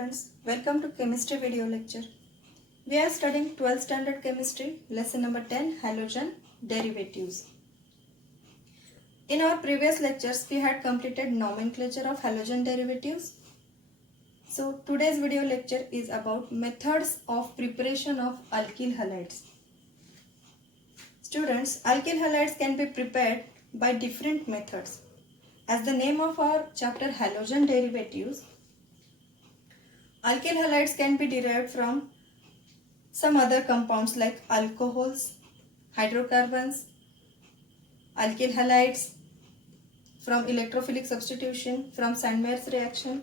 students, welcome to chemistry video lecture. We are studying 12th standard chemistry, lesson number 10, halogen derivatives. In our previous lectures, we had completed nomenclature of halogen derivatives. So today's video lecture is about methods of preparation of alkyl halides. Students, alkyl halides can be prepared by different methods. As the name of our chapter halogen derivatives, alkyl halides can be derived from some other compounds like alcohols, hydrocarbons, alkyl halides, from electrophilic substitution, from Sandmeyer's reaction.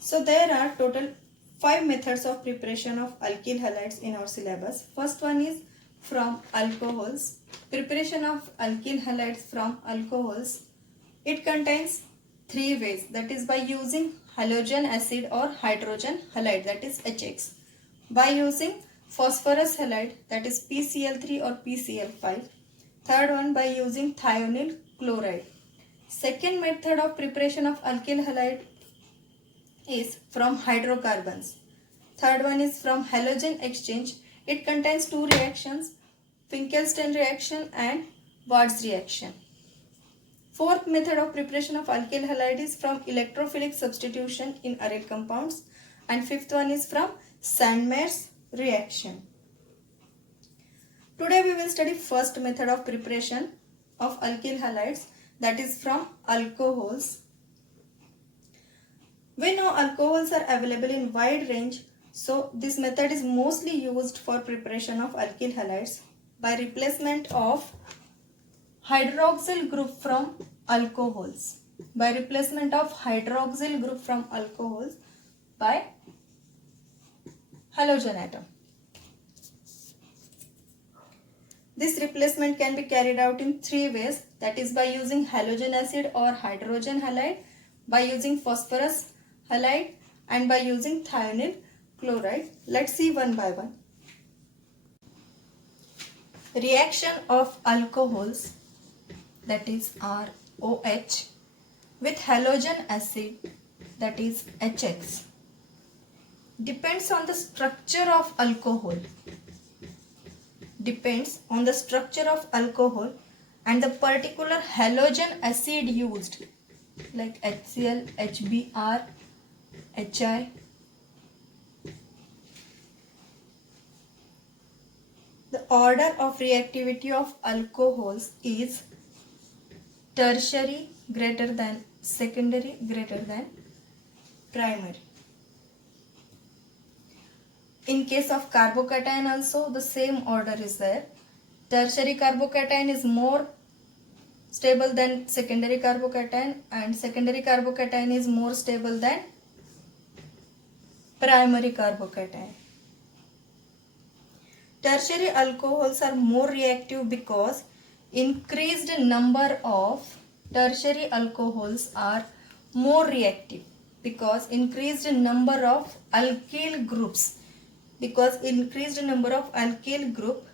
So there are total 5 methods of preparation of alkyl halides in our syllabus. First one is from alcohols. Preparation of alkyl halides from alcohols. It contains 3 ways, that is by using halogen acid or hydrogen halide, that is HX. By using phosphorus halide, that is PCl3 or PCl5. Third one by using thionyl chloride. Second method of preparation of alkyl halide is from hydrocarbons. Third one is from halogen exchange. It contains 2 reactions, Finkelstein reaction and Wards reaction. Fourth method of preparation of alkyl halide is from electrophilic substitution in aryl compounds, and fifth one is from Sandmeyer's reaction. Today we will study first method of preparation of alkyl halides, that is from alcohols. We know alcohols are available in wide range, so this method is mostly used for preparation of alkyl halides by replacement of hydroxyl group from alcohols. By replacement of hydroxyl group from alcohols by halogen atom. This replacement can be carried out in 3 ways, that is by using halogen acid or hydrogen halide, by using phosphorus halide and by using thionyl chloride. Let's see one by one. Reaction of alcohols, that is ROH, with halogen acid, that is HX, depends on the structure of alcohol. Depends on the structure of alcohol and the particular halogen acid used, like HCl, HBr, HI. The order of reactivity of alcohols is tertiary greater than secondary greater than primary. In case of carbocation also the same order is there. Tertiary carbocation is more stable than secondary carbocation and secondary carbocation is more stable than primary carbocation. Tertiary alcohols are more reactive because increased number of tertiary alcohols are more reactive because increased number of alkyl groups. Because increased number of alkyl group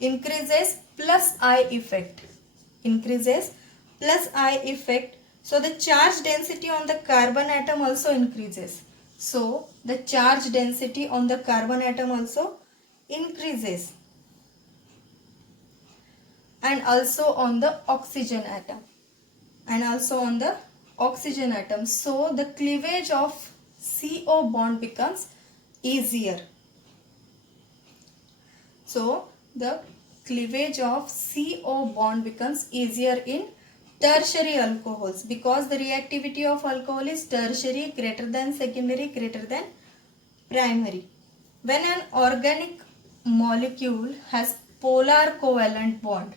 increases plus I effect. Increases plus I effect. So the charge density on the carbon atom also increases. So the charge density on the carbon atom also increases. And also on the oxygen atom. And also on the oxygen atom. So the cleavage of CO bond becomes easier. So the cleavage of CO bond becomes easier in tertiary alcohols because the reactivity of alcohol is tertiary greater than secondary greater than primary. When an organic molecule has polar covalent bond,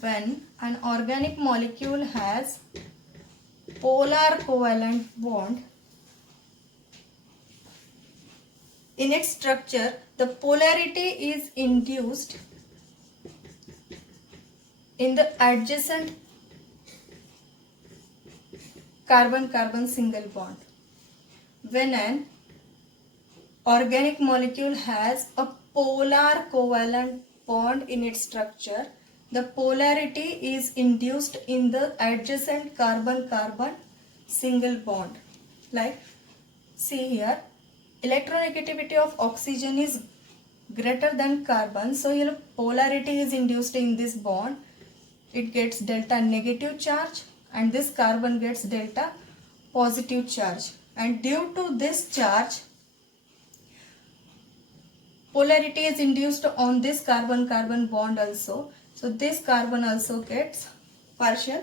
when an organic molecule has polar covalent bond, in its structure, the polarity is induced in the adjacent carbon-carbon single bond. When an organic molecule has a polar covalent bond in its structure, the polarity is induced in the adjacent carbon-carbon single bond. Like See here, electronegativity of oxygen is greater than carbon. So here polarity is induced in this bond. It gets delta negative charge and this carbon gets delta positive charge. And due to this charge, polarity is induced on this carbon-carbon bond also. So this carbon also gets partial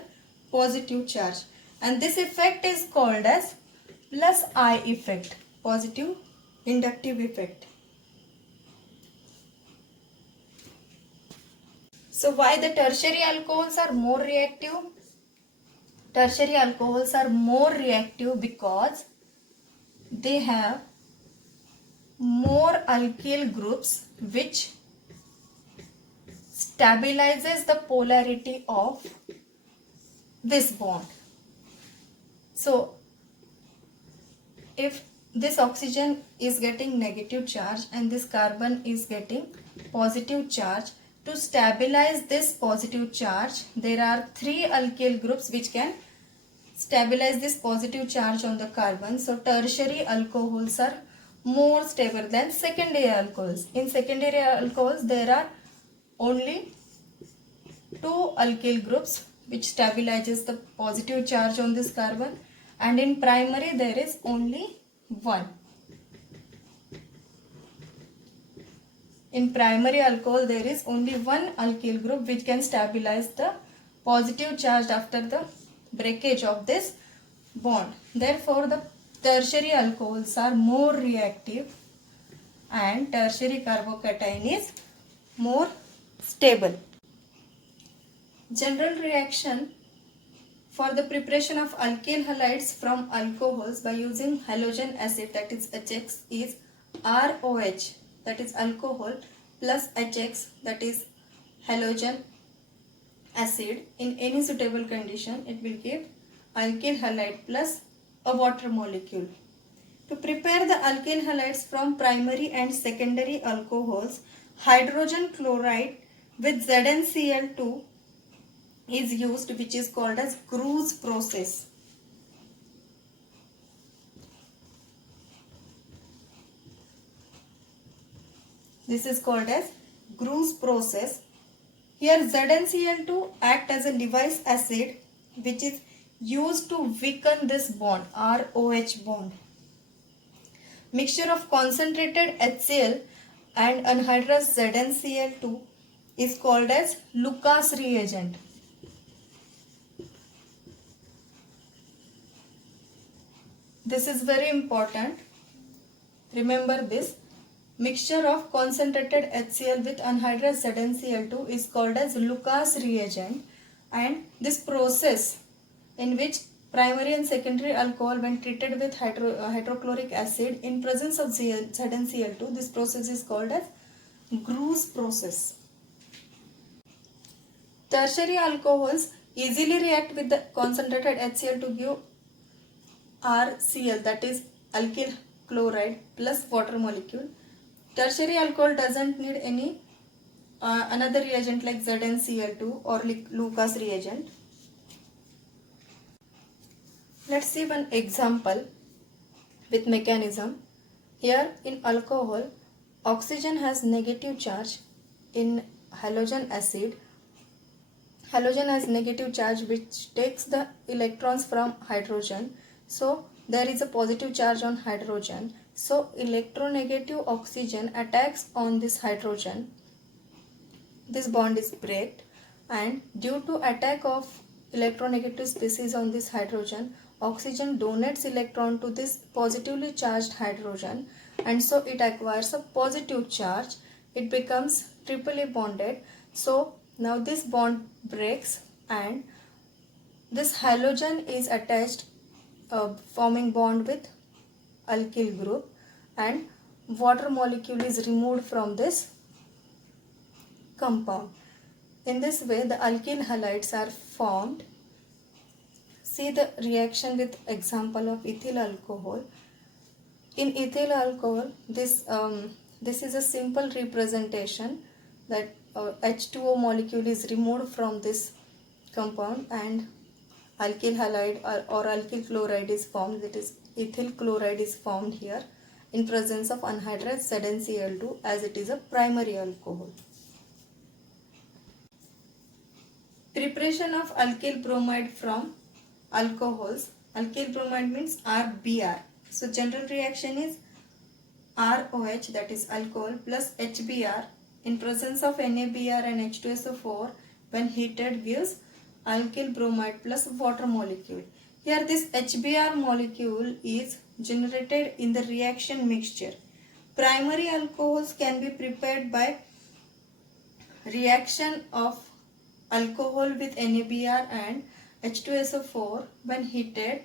positive charge. And this effect is called as plus I effect, positive inductive effect. So why the tertiary alcohols are more reactive? Tertiary alcohols are more reactive because they have more alkyl groups which stabilizes the polarity of this bond. So if this oxygen is getting negative charge and this carbon is getting positive charge, to stabilize this positive charge, there are three alkyl groups which can stabilize this positive charge on the carbon. So tertiary alcohols are more stable than secondary alcohols. In secondary alcohols, there are only two alkyl groups which stabilizes the positive charge on this carbon, and in primary there is only one. In primary alcohol there is only one alkyl group which can stabilize the positive charge after the breakage of this bond. Therefore the tertiary alcohols are more reactive and tertiary carbocation is more stable. General reaction for the preparation of alkyl halides from alcohols by using halogen acid, that is HX, is ROH, that is alcohol, plus HX, that is halogen acid. In any suitable condition, it will give alkyl halide plus a water molecule. To prepare the alkyl halides from primary and secondary alcohols, hydrogen chloride with ZnCl2 is used, which is called as Grue's process. This is called as Grue's process. Here ZnCl2 act as a Lewis acid which is used to weaken this bond, ROH bond. Mixture of concentrated HCl and anhydrous ZnCl2 is called as Lucas reagent. This is very important. Remember this. Mixture of concentrated HCl with anhydrous ZnCl2 is called as Lucas reagent, and this process in which primary and secondary alcohol when treated with hydrochloric acid in presence of ZnCl2, this process is called as Grue's process. Tertiary alcohols easily react with the concentrated HCl to give RCl, that is alkyl chloride plus water molecule. Tertiary alcohol doesn't need any another reagent like ZnCl2 or Lucas reagent. Let's see one example with mechanism. Here in alcohol, oxygen has negative charge. In halogen acid, halogen has negative charge which takes the electrons from hydrogen. So there is a positive charge on hydrogen. So electronegative oxygen attacks on this hydrogen. This bond is breaked, and due to attack of electronegative species on this hydrogen, oxygen donates electron to this positively charged hydrogen, and so it acquires a positive charge. It becomes triply bonded. So now this bond breaks and this halogen is attached, forming bond with alkyl group, and water molecule is removed from this compound. In this way the alkyl halides are formed. See the reaction with example of ethyl alcohol. In ethyl alcohol, this is a simple representation that H2O molecule is removed from this compound and alkyl halide or alkyl chloride is formed, that is ethyl chloride is formed here in presence of anhydrous ZnCl2 as it is a primary alcohol. Preparation of alkyl bromide from alcohols. Alkyl bromide means RBr. So general reaction is ROH, that is alcohol, plus HBr in presence of NaBr and H2SO4 when heated gives alkyl bromide plus water molecule. Here this HBr molecule is generated in the reaction mixture. Primary alcohols can be prepared by reaction of alcohol with NaBr and H2SO4 when heated.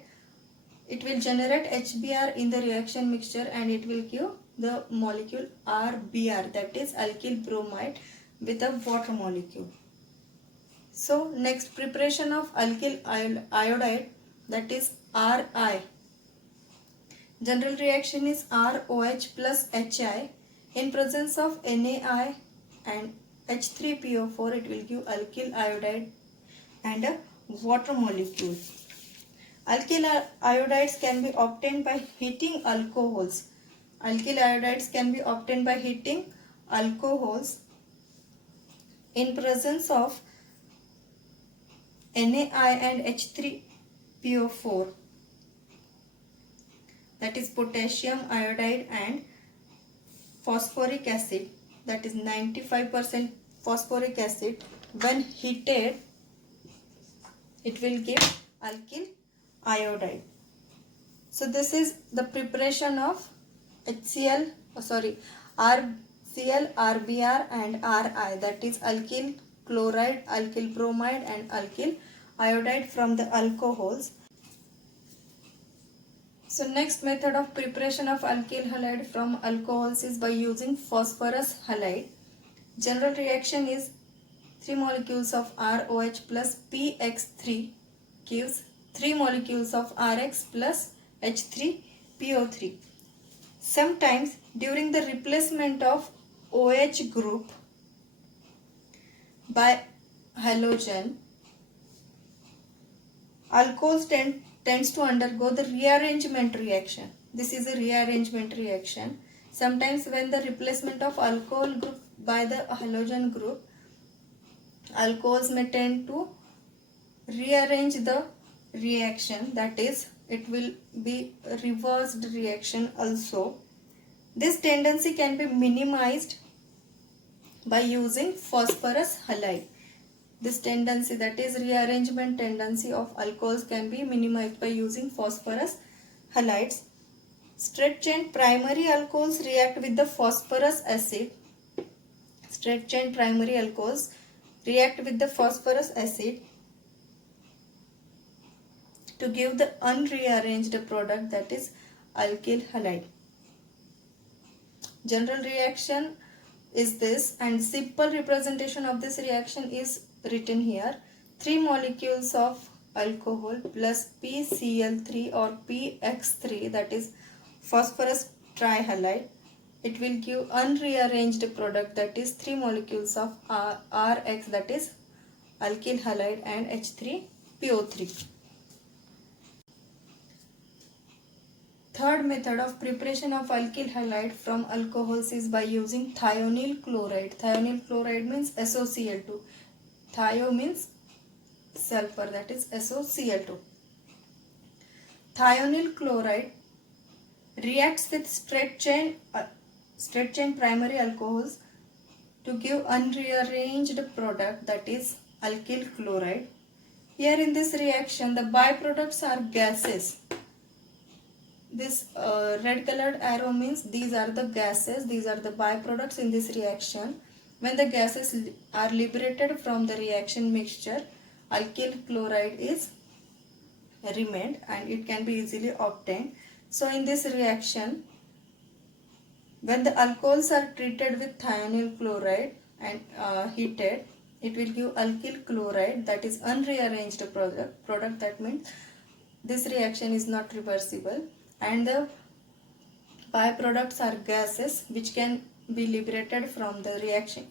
It will generate HBr in the reaction mixture and it will give the molecule RBr, that is alkyl bromide with a water molecule. So next, preparation of alkyl iodide, that is Ri. General reaction is ROH plus HI. In presence of NaI and H3PO4 it will give alkyl iodide and a water molecule. Alkyl iodides can be obtained by heating alcohols. Alkyl iodides can be obtained by heating alcohols in presence of NaI and H3PO4, that is potassium iodide and phosphoric acid, that is 95% phosphoric acid. When heated it will give alkyl iodide. So this is the preparation of RCl, RBr and Ri, that is alkyl chloride, alkyl bromide and alkyl iodide from the alcohols. So next method of preparation of alkyl halide from alcohols is by using phosphorus halide. General reaction is 3 molecules of ROH plus PX3 gives 3 molecules of RX plus H3PO3. Sometimes during the replacement of OH group by halogen, alcohols tends to undergo the rearrangement reaction. This is a rearrangement reaction. Sometimes when the replacement of alcohol group by the halogen group, alcohols may tend to rearrange the reaction, that is it will be a reversed reaction also. This tendency can be minimized by using phosphorus halide. This tendency, that is rearrangement tendency of alcohols, can be minimized by using phosphorus halides. Straight chain primary alcohols react with the phosphorus acid. Straight chain primary alcohols react with the phosphorus acid to give the unrearranged product, that is alkyl halide. General reaction is this, and simple representation of this reaction is written here. 3 molecules of alcohol plus PCl3 or PX3, that is phosphorus trihalide. It will give unrearranged product, that is 3 molecules of RX, that is alkyl halide and H3PO3. Third method of preparation of alkyl halide from alcohols is by using thionyl chloride. Thionyl chloride means SOCl2. Thio means sulfur, that is SOCl2. Thionyl chloride reacts with straight chain primary alcohols to give unrearranged product, that is alkyl chloride. Here in this reaction the byproducts are gases. This red colored arrow means these are the gases, these are the byproducts in this reaction. When the gases are liberated from the reaction mixture, alkyl chloride is remained and it can be easily obtained. So in this reaction, when the alcohols are treated with thionyl chloride and heated, it will give alkyl chloride, that is unrearranged product. That means this reaction is not reversible, and the byproducts are gases which can be liberated from the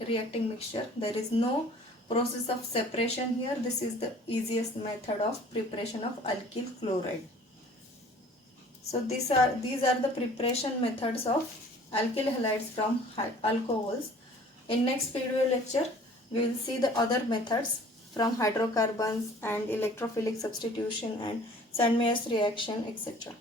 reacting mixture. There is no process of separation here. This is the easiest method of preparation of alkyl chloride. So these are the preparation methods of alkyl halides from alcohols. In next video lecture, we will see the other methods from hydrocarbons and electrophilic substitution and Sandmeyer's reaction, etc.